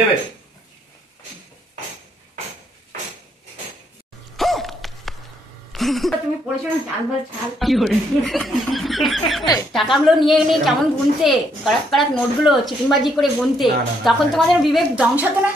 দেবে। তুমি পড়েছো না চাল বল ছাল কি করে টাকাগুলো নিয়ে এনে কেমন গুনতে কড়াক কড়াক নোটগুলো চিটিংবাজি করে গুনতে, তখন তোমাদের বিবেক ধ্বংস হতো না?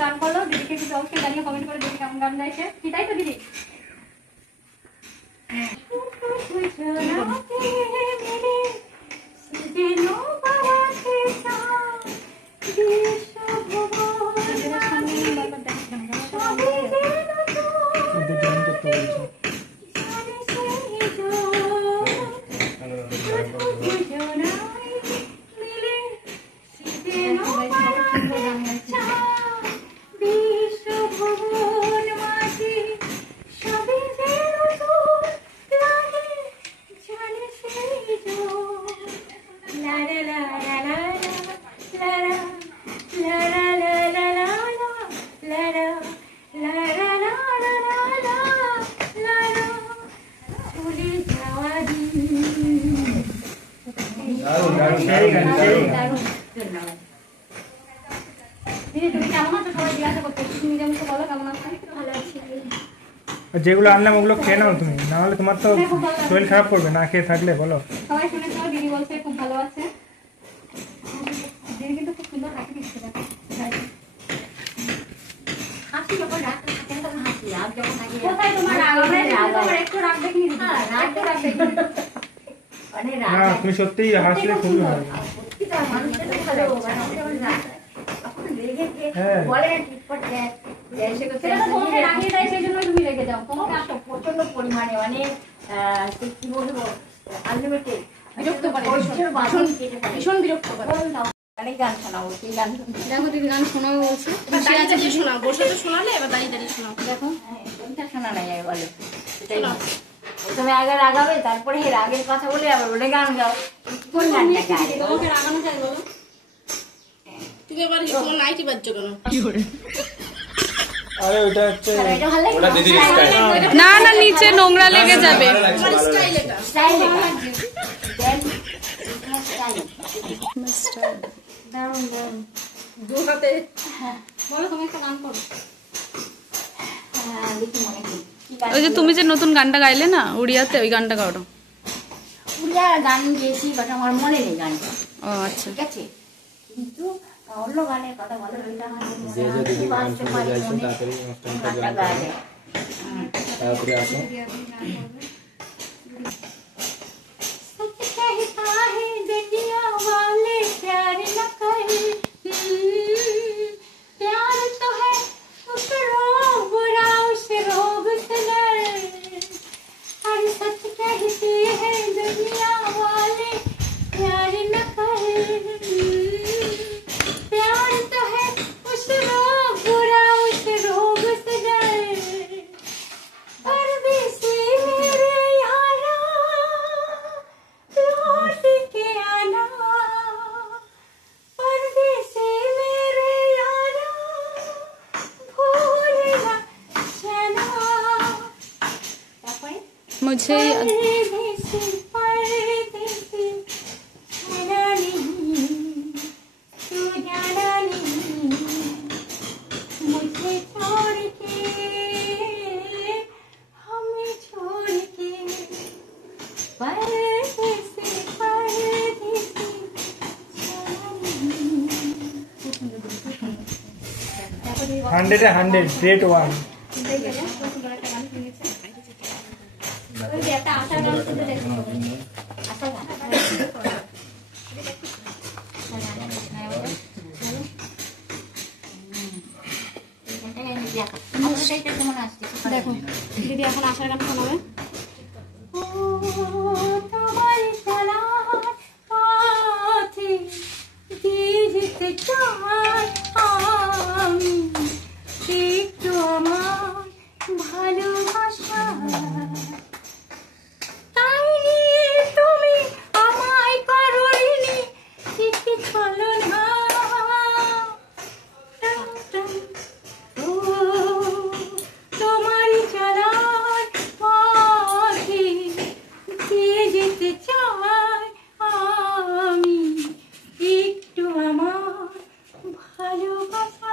গান বলো দিদিকে একটু অবশ্যই জানিয়ে কমেন্ট করে দিদি কেমন গান গাইছে, কি তাই তো দিদি? যেগুলো আনলাম ওগুলো খেয়ে নাও তুমি, না হলে তোমার তো শরীর খারাপ করবে না খেয়ে থাকলে। বলো সবাই শুনেছো দিদি বলছে খুব ভালো আছে, দিদি কিন্তু খুব সুন্দর হাসি দিচ্ছে। হাসি যখন রাখতে থাকেন তখন হাসি, আর যখন থাকে কোথায় তোমার রাগ হবে? একটু রাগ দেখিনি দিদি, রাগ দেখিনি মানে রাগ না, তুমি সত্যিই হাসলে খুবই ভালো। সত্যিটা মানুষের ভালো মানে রাগ তখন রেগে বলে টিটপট দেখ তুমি রেগে যাও, তোমাকে প্রচন্ড পরিমাণে মানে কি বলবো আনলিমিটেড বিরক্ত করে, ভীষণ বিরক্ত করে। অনেক গান শোনাবো, সেই গান দেখো দিদি গান শোনাবো বলছে, শোনাও বসে তো শোনালে এবার দাঁড়িয়ে দাঁড়িয়ে শোনাও। দেখো কোনটা শোনা নাই আমি বলো, প্রথমে আগে রাগাবে তারপরে রাগের কথা বলে আবার বলে গান গাও। কোন গানটা গাই তোমাকে রাগানো চাই বলো? তুমি এবার তোমার নাইটি বাজছো কেন? কি করে? আরে ওটা হচ্ছে ওটা দিদির স্টাইল। না না নিচে নোংরা লেগে যাবে। তোমার স্টাইল এটা, স্টাইল এটা দেন স্টাইল দারুন দারুন দু হাতে। বলো তুমি একটা গান করো। হ্যাঁ দেখি মনে কি ওই যে তুমি যে নতুন গানটা গাইলে না উড়িয়াতে, ওই গানটা গাও। উড়িয়া গান গেয়েছি বাট আমার মনে নেই গানটা। ও আচ্ছা ঠিক আছে, কিন্তু অন্য গানের কথা বলো ওইটা আমার যে যে দিদি গান শুনতে যাইছেন তাড়াতাড়ি অনুষ্ঠানটা জয়েন করুন, তাড়াতাড়ি আসুন। मुझे হান্ড্রেডে 100 গ্রেট ওয়ান। দেখো দিদি এখন আশার গান শোনাবে। একটু আমার ভালোবাসা তাই তুমি আমায় করোনি কি চলো না তোমারই চলার পথে দিয়ে যেতে চাই আমি একটু আমার ভালোবাসা।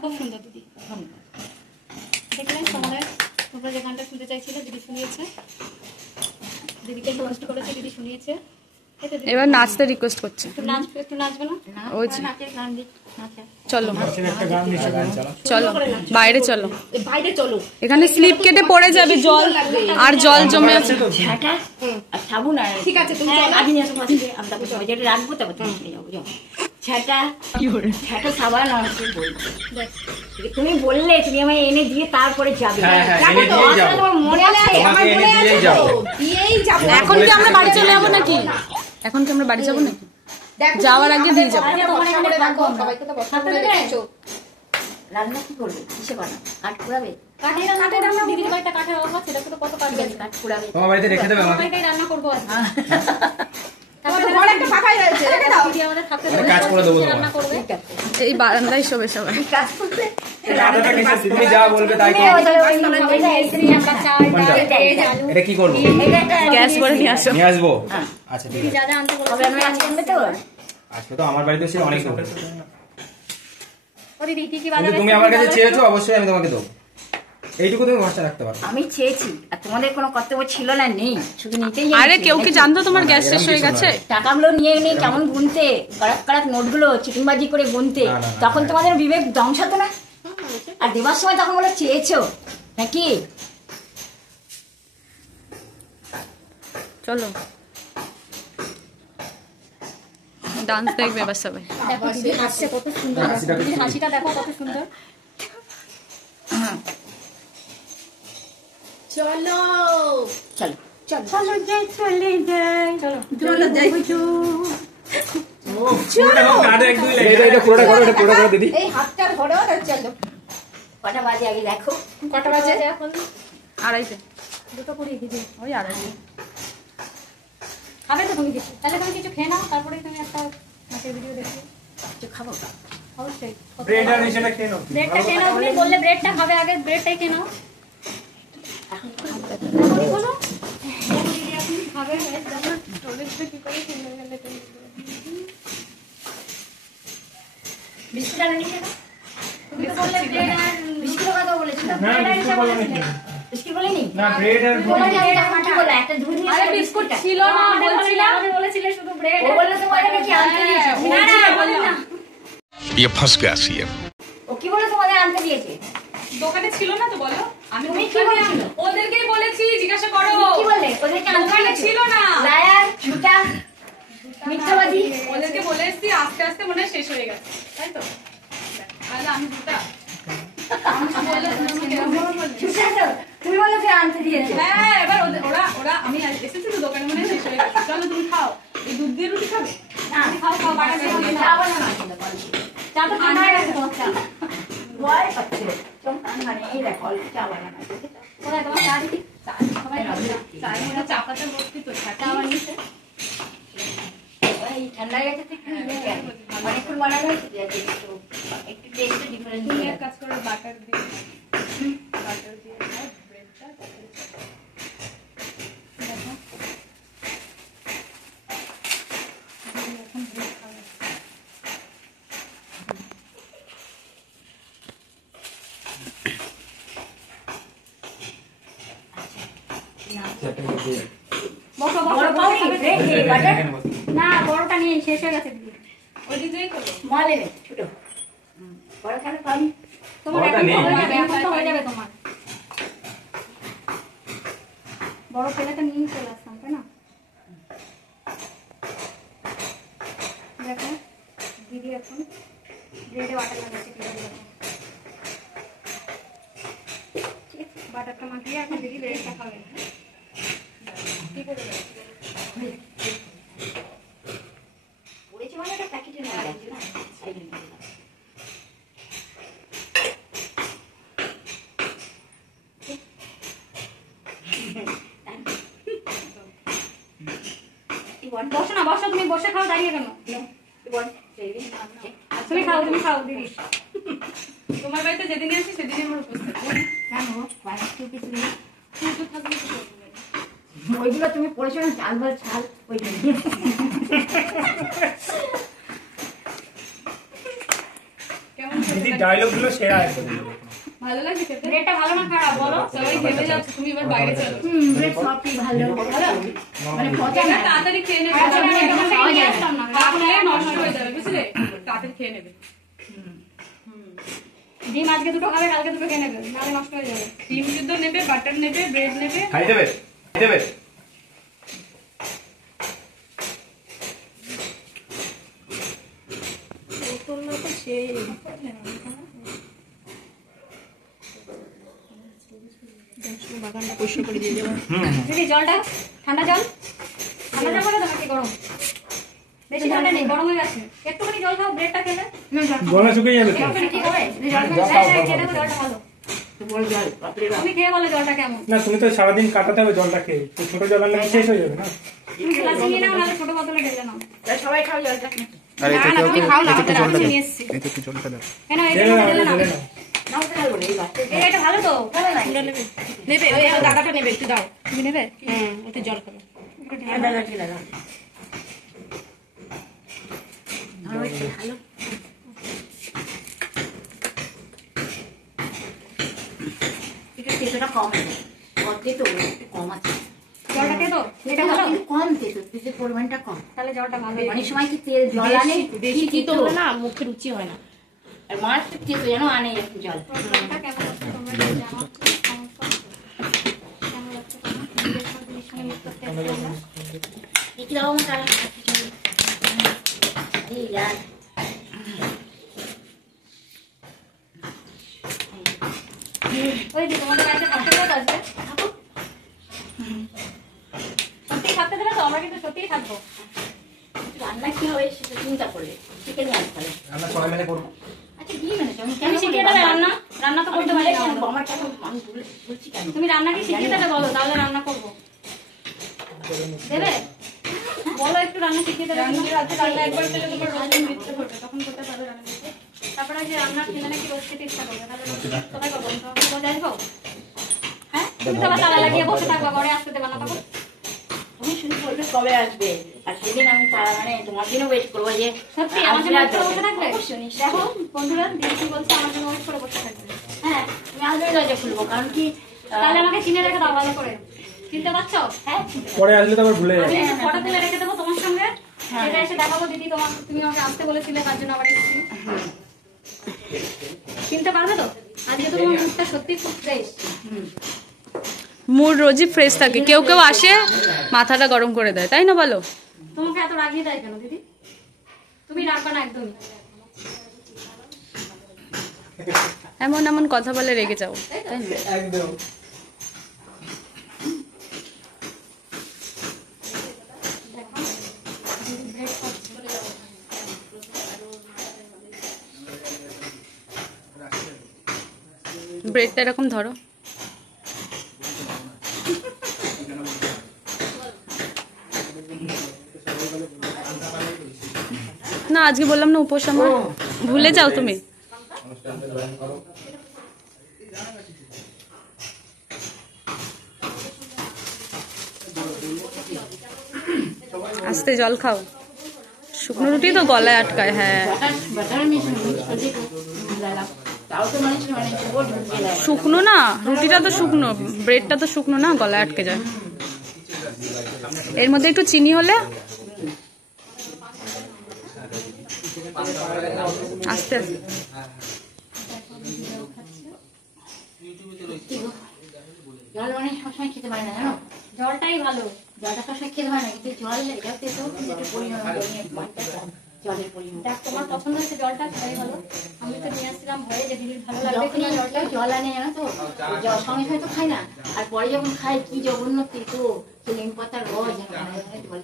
খুব সুন্দর দিদি, দেখলেন তোমরা যে গানটা শুনতে চাইছিলে দিদি শুনিয়েছে, দিদিকে রিকোয়েস্ট করেছে, দিদি শুনিয়েছে। এবার নাচতে রিকোয়েস্ট করছে। একটু নাচবে না? ওই নাচের গান দিই, নাচে চলো একটা গান দিচ্ছে, চলো বাইরে চলো, বাইরে চলো। এখানে স্লিপ কেটে পড়ে যাবে, জল আর জল জমে আছে। ঝাঁটা আর সাবুন আর ঠিক আছে তুমি চলো আগে নিয়ে আসো পাশে আমি তারপর যেটা রাখবো তারপর তুমি নিয়ে যাবো যাও। ঝাঁটা ঝাঁটা সাবান আর কি বলবো তুমি বললে তুমি আমায় এনে দিয়ে তারপরে যাবে। এনে দিয়েই যাবো, তোমার মনে আছে? তোমাকে এনে দিয়েই যাবো। দিয়েই যাবো। এখন কি আমরা বাড়ি চলে যাবো নাকি? এখন কি আমরা বাড়ি যাবো নাকি? যাওয়ার আগে দিয়ে যাবো। রান্না কি করবে? কিসে বানা? কাঠ কুড়াবে? কাঠের রান্না দিদির বাড়িতে কাঠের অভাব, সেটা তো কত কাঠ গেছে, কাঠ কুড়াবে। তোমার বাড়িতে রেখে দেবে আমাকে? বাড়িতেই রান্না করবো আজকে। কাজ করে দেবো তোমার। রান্না করবে। এই বারান্দায় শোবে সবাই। তুমি যা বলবে তাই করবো। এটা কি করবো? গ্যাস করে নিয়ে আসো। নিয়ে আসবো? আচ্ছা ঠিক আছে। যা যা আনতে বলবো। আজকে আনবে তো? আজকে তো আমার বাড়িতে ছিল অনেক লোক, ও দিদি কি কি কিন্তু বাজাবে? তুমি আমার কাছে চেয়েছো, অবশ্যই আমি তোমাকে দেবো। এইটুকু তুমি ভরসা রাখতে পারো। আমি চেয়েছি আর তোমাদের কোনো কর্তব্য ছিল না, নেই, শুধু নিতেই। আরে কেউ কি জানতো তোমার গ্যাস শেষ হয়ে গেছে? টাকাগুলো নিয়ে নিয়ে কেমন গুনতে, কড়াক কড়াক নোটগুলো চিটিংবাজি করে গুনতে, না, না, না, তখন তোমাদের বিবেক ধ্বংস হতো না? আর দেবার সময় তখন বলে চেয়েছো নাকি? চলো ডান্স দেখবে এবার সবাই। দেখো দিদি হাসছে কত সুন্দর, দিদির হাসিটা দেখো কত সুন্দর। চলো চলো চলো চলো যাই, চলে যাই, চলো চলো যাই। পুরোটা করো দিদি। এই হাতটা ধরো আর চলো। কটা বাজে আগে দেখো? কটা বাজে এখন? 2:30। 2:20 দিদি। ওই 2:30। খাবে তো তুমি কিছু? তাহলে তুমি কিছু খেয়ে নাও, তারপরে তুমি একটা নাচের ভিডিও দেখবে। কিছু খাবো? অবশ্যই। ব্রেড আর মিশাটা খেয়ে নাও। ব্রেডটা খেয়ে নাও, তুমি বললে ব্রেডটা খাবে, আগে ব্রেডটাই খেয়ে নাও। এখনই বলো। দিদি এখন খাবে, যখন টয়লেটে কি করে খেয়ে গেলে বিস্কুট আর নিয়ে না? তুমি তো বললে ব্রেড আর বিস্কুটের কথা বলেছিলাম। না, বিস্কুট বলেনি। বিস্কুট বলেনি? না, ব্রেড আর তোমার এটা মাটি বলে একটা দুধ নিয়ে। আরে বিস্কুট ছিল না, বলছিলাম। আমি বলেছিলে শুধু ব্রেড। ও বললে তোমার নাকি আনতে দিয়েছে। না না বলে না। ये फंस गया सीएम। ও কি বলে তোমাদের আনতে দিয়েছে? দোকানে ছিল না তো বলো। আমি তুমি কি বলেছিলে? ওদেরকেই বলেছি, জিজ্ঞাসা করো। কি বলে? ওদেরকে আনতে দোকানে দিয়েছে? ছিল না। লায়ার, ঝুটা, মিথ্যাবাদী। ওদেরকে বলে এসছি, আস্তে আস্তে মনে হয় শেষ হয়ে গেছে, তাই তো? তাহলে আমি দুটা ঝুটা তো? তুমি বলো যে আনতে দিয়েছে। হ্যাঁ, এবার ওরা আমি এসেছি তো দোকানে, মনে হয় শেষ হয়ে গেছে। চলো তুমি খাও, এই দুধ দিয়ে রুটি খাবে? না, খাও বাটা দিয়ে চা বানানো আছে তো কল। চা তো ঠান্ডা হয়ে গেছে তোমার চা। ভয় পাচ্ছে। মানে এই দেখো চা বানানো আছে। কোথায় তোমার চা দিদি? চা সবাই খাবে না। চায়ের মধ্যে চা পাতা ভর্তি তো, চা বানিয়েছে। এই ঠান্ডা হয়ে গেছে তো একটু অনেকক্ষণ বানানো হয়েছে যে একটু টেস্টে ডিফারেন্স। তুমি এক কাজ করো, বাটার দিয়ে ব্রেডটা দেখো। বড় পাউনি ব্রেড বাটার না, বড়টা নিয়ে শেষ হয়ে গেছে দিদি। ওই দিকেই করো। মা নেবে ছোট। বড় কেন পাউনি? তোমার বড়টা এখন নেই। হয়ে যাবে, এখন তো হয়ে যাবে তোমার। বড় পেলেটা নিয়ে চলে আসতাম, তাই না? দেখো দিদি এখন ব্রেডে বাটার লাগাচ্ছে কিভাবে দেখো। বাটারটা মাখিয়ে এখন দিদি ব্রেডটা খাবে। কি করে পড়েছে মানে এটা প্যাকেটে নেওয়া আছে না, সাইডে নিয়ে গেলাম। বসো না, বসো, তুমি বসে খাও, দাঁড়িয়ে কেন? তুমি খাও, তুমি খাও দিদি। তোমার বাড়িতে যেদিন আসি সেদিনই আমার উপস্থিত। ওইগুলো তুমি পড়েছো না, চাল বল ছাল, ওইগুলো কেমন দিদি ডায়লগগুলো সেরা আছে। ভালো লাগে খেতে? ব্রেডটা ভালো না খারাপ বলো? সবাই ঘেমে যাচ্ছে, তুমি এবার বাইরে চলো। ব্রেড সবই ভালো, মানে পচা না। তাড়াতাড়ি খেয়ে নেবে, আচ্ছা, আমি এটা খাওয়া যায় না। তাহলে নষ্ট হয়ে যাবে, বুঝলে? তাড়াতাড়ি খেয়ে নেবে। ডিম আজকে দুটো খাবে, কালকে দুটো খেয়ে নেবে, নাহলে নষ্ট হয়ে যাবে। ডিম সিদ্ধ নেবে, বাটার নেবে, ব্রেড নেবে। খাই দেবে, খাই দেবে। দিদি জলটা ঠান্ডা জল, ঠান্ডা জল করে দাও নাকি গরম? বেশি ঠান্ডা নেই, গরম হয়ে গেছে। একটুখানি জল খাও, ব্রেডটা খেলে গলা শুকিয়ে যাবে তো। একটুখানি ঠিক হবে। খেয়ে দেখো জলটা ভালো। তুমি খেয়ে বলো জলটা কেমন। না তুমি তো সারাদিন কাটাতে হবে জলটা খেয়ে, তো ছোট জল আনলে শেষ হয়ে যাবে না। তুমি গ্লাসে নিয়ে নাও, নাহলে ছোট বোতলে ঢেলে নাও। সবাই খাও জলটা। আর এতে না, না, তুমি খাও না, একটু আমাদের জলটা আছে, দাও, নিয়ে এসছি। এতে একটু জলটা দাও। কেন এই ঢেলে নাও, ঢেলে নাও। ঢেলে নাও। এটা ভালো তো, ভালো না? নেবে, ওই দাদাটা নেবে, একটু দাও। তুমি নেবে? একটু জল খাবে। ভালো। এটা তেতোটা কম আছে, তেতো কম আছে। জলটা তেতো, এটা ভালো কম তেতো, তেতোর পরিমাণটা কম। তাহলে জলটা ভালো। অনেক সময় কি তেল জল আনে, বেশি তেতো হলে না মুখে রুচি হয় না। আর মাছ তেতো যেন আনে একটু জল। জলটা কেমন আছে তোমরা জানো? কেমন লাগছে তোমার? নিজের মধ্যে মিশিয়ে মিক্স করতে আমরা কি দাও না তাহলে এই যান। ওই দিদি তোমাদের বাড়িতে পাশের লোক আছে, সত্যি থাকতে দেবে তো? আমরা কিন্তু সত্যিই থাকবো। রান্না কি হবে সেটা চিন্তা করলে চিকেনই আনতে হবে। আমরা সবাই মিলে করবো। আচ্ছা কি মানে তুমি শিখিয়ে দেবে রান্না? রান্না তো করতে পারি। আমার কেন আমি বলছি কেন? তুমি রান্না কি শিখিয়ে দেবে বলো, তাহলে রান্না করবো। দেবে বলো, একটু রান্না শিখিয়ে দেবে। রান্না একবার খেলে তোমার রোজ ইচ্ছে করবে, তখন করতে পারবে রান্না করতে। তারপরে যে রান্না খেলে নাকি রোজ খেতে ইচ্ছা করবে, তাহলে কোথায় করবো? কোথায় আসবো? হ্যাঁ তুমি তো আবার তালা লাগিয়ে বসে থাকবো, ঘরে আসতে দেবে না তখন। তুমি শুধু বলবে কবে আসবে, আর সেদিন আমি মানে তোমার জন্য ওয়েট করবো। যে সত্যি আমার জন্য ওয়েট করে বসে থাকবে? দেখো বন্ধুরা দিদি বলছে আমার জন্য ওয়েট করে বসে থাকবে। হ্যাঁ আমি আসলে দরজা খুলবো, কারণ কি তাহলে আমাকে চিনে রেখে দাও ভালো করে। চিনতে পারছো? হ্যাঁ পরে আসলে তো আবার ভুলে আমি যাবে। ফটো তুলে রেখে দেবো তোমার সঙ্গে, এটা এসে দেখাবো। দিদি তোমার, তুমি আমাকে আসতে বলেছিলে, তার জন্য আবার এসেছি। চিনতে পারবে তো? আজকে তো তোমার মুখটা সত্যি খুব ফ্রেশ। মুড রোজই ফ্রেশ থাকে, কেউ কেউ আসে মাথাটা গরম করে দেয়, তাই না বলো? তোমাকে এত রাগিয়ে দেয় কেন দিদি? তুমি রাখবা না একদমই। এমন এমন কথা বলে রেগে যাও, তাই না? একদম। ব্রেডটা এরকম ধরো। না আজকে বললাম না উপোস আমার, ভুলে যাও তুমি। আস্তে জল খাও, শুকনো রুটি তো গলায় আটকায়। হ্যাঁ শুকনো না, রুটিটা তো শুকনো, ব্রেডটা তো শুকনো না, গলায় আটকে যায়। এর মধ্যে একটু চিনি হলে আস্তে আস্তে। জল মানে সবসময় খেতে পারে না জানো, জলটাই ভালো। জলটা সবসময় খেতে পারে না, কিন্তু জল এটাতে তো পরিমাণ জলের পরিমাণ। দেখ তোমার পছন্দ হচ্ছে জলটা, সেটাই ভালো। আমি তো নিয়ে আসছিলাম ভয়ে যে দিদির ভালো লাগবে যখনই কিনা জলটা। জল আনে জানো তো, সঙ্গে সঙ্গে তো খাই না, আর পরে যখন খাই কি জঘন্য তেতো, সে নিম পাতার রস জল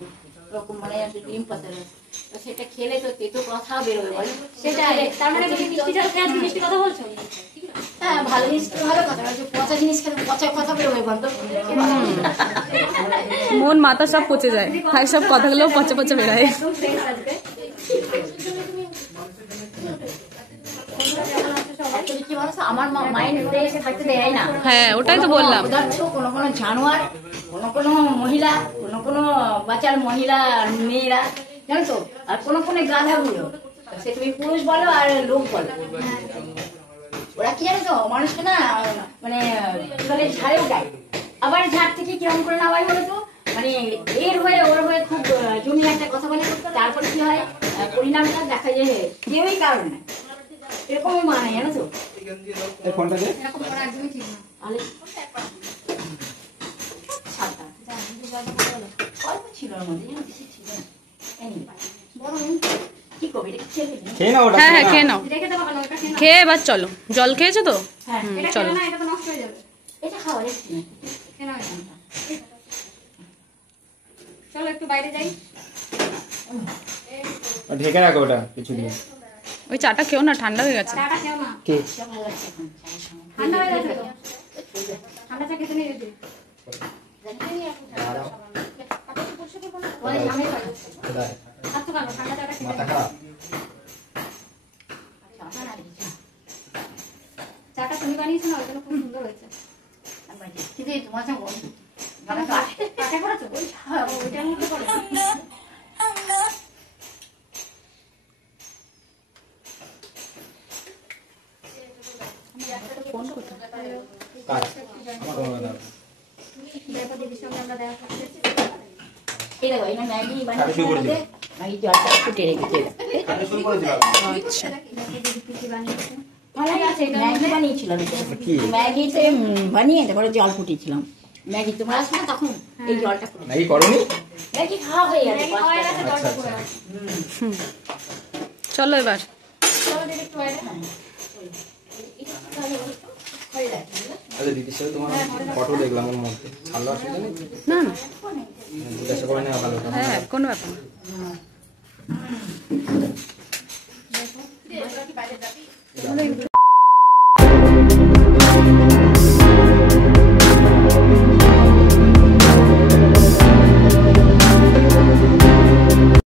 ওরকম মানে নিম পাতার রস, তো সেটা খেলে তো তেতো কথা বেরোবে বল। সেটাই, তার মানে তুমি মিষ্টি জল খেয়ে আজকে মিষ্টি কথা বলছো? হ্যাঁ, ভালো জিনিস তো ভালো কথা, পচা জিনিস খেলে পচা কথা বেরোবে বন্ধ। মন মাথা সব পচে যায়, তাই সব কথাগুলো পচে পচে বেড়ায়। একদম ফ্রেশ আসবে। কি বলো তো, আমার মাইন্ড ফ্রেশ থাকতে দেয় না। হ্যাঁ, ওটাই তো বললাম। কোনো কোনো জানোয়ার, কোনো কোনো মহিলা, কোনো কোনো বাচ্চার মহিলা মেয়েরা, জানো তো, আর কোনো কোনো গাধাগুলো, সে তুমি পুরুষ বলো আর লোক বলো, ওরা কি জানো তো মানুষকে না মানে ঝাড়েও গায়, আবার ঝাড় থেকে কিরম করে না হয় বলো তো, মানে এর হয়ে ওর হয়ে খুব জমি একটা কথা বলে, তারপরে কি হয় পরিণামটা দেখা যায় কেউই কারণ না, এরকমই মানে জানো তো। এই ফোনটা দে। এরকম করা একদমই ঠিক না। তাহলে সাতটা অল্প ছিল ওর মধ্যে, জানো বেশি ছিল না। কি করবি এটা খেয়ে নাও ওটা, হ্যাঁ হ্যাঁ, খেয়ে নাও। রেখে দেবো কেন? ওটা খেয়ে নাও। খেয়ে এবার চলো। জল খেয়েছো তো? হ্যাঁ, এটা চলো। খেলে না, এটা তো নষ্ট হয়ে যাবে। এটা খাওয়া রেখেছি না। খেয়ে নাও এটা। চলো একটু বাইরে যাই। ঢেকে রাখো ওটা কিছু দিয়ে। ওই চাটা খেও না, ঠান্ডা হয়ে গেছে। চাটা খেও না, কে এটা ভালো লাগছে এখন চায়ের সঙ্গে। ঠান্ডা হয়ে যাবে তো। ঠান্ডা চা খেতে নেই দিদি। তোমাদের সামনে খাবো। কোথায়? খাচ্ছো কেন? ঠান্ডা চাটা খেতে মাথা নেই। খারাপ? চাটা তুমি বানিয়েছো না, ওই জন্য খুব সুন্দর হয়েছে। কিন্তু এই তোমার সঙ্গে বন্ধু। কাকে করেছো? হ্যাঁ, ওইটার মধ্যে করে। কাজ। আমার কোনো ব্যাপার না। দেখো দিদির সঙ্গে আমরা দেখা করতে এসেছি। এই দেখো, এই না ম্যাগি খাবে শুরু করে বানিয়েছে, দিও। ম্যাগি জলটা ফুটে রেখেছে। খাবে শুরু করে দিলাম। আচ্ছা। দেখো দিদি কি কি বানিয়েছে। ভালো আছে, ম্যাগি বানিয়েছিলাম এটা। কি? ম্যাগিতে বানিয়ে তারপরে জল ফুটিয়েছিলাম। ম্যাগি তোমরা আসবে না তখন এই জলটা ফুটে। নাকি করনি? ম্যাগি খাওয়া হয়ে গেছে। ম্যাগি খাওয়া হয়ে গেছে, জলটা আচ্ছা, পড়ে আচ্ছা। আছে। চলো এবার। চলো দিদি একটু বাইরে। আচ্ছা, দিদির সাথে তোমার ফটো দেখলাম ওর মধ্যে। ভালো আছে জানি? না না, জিজ্ঞাসা করে নেওয়া ভালো। হ্যাঁ কোনো ব্যাপার না। চলো একটু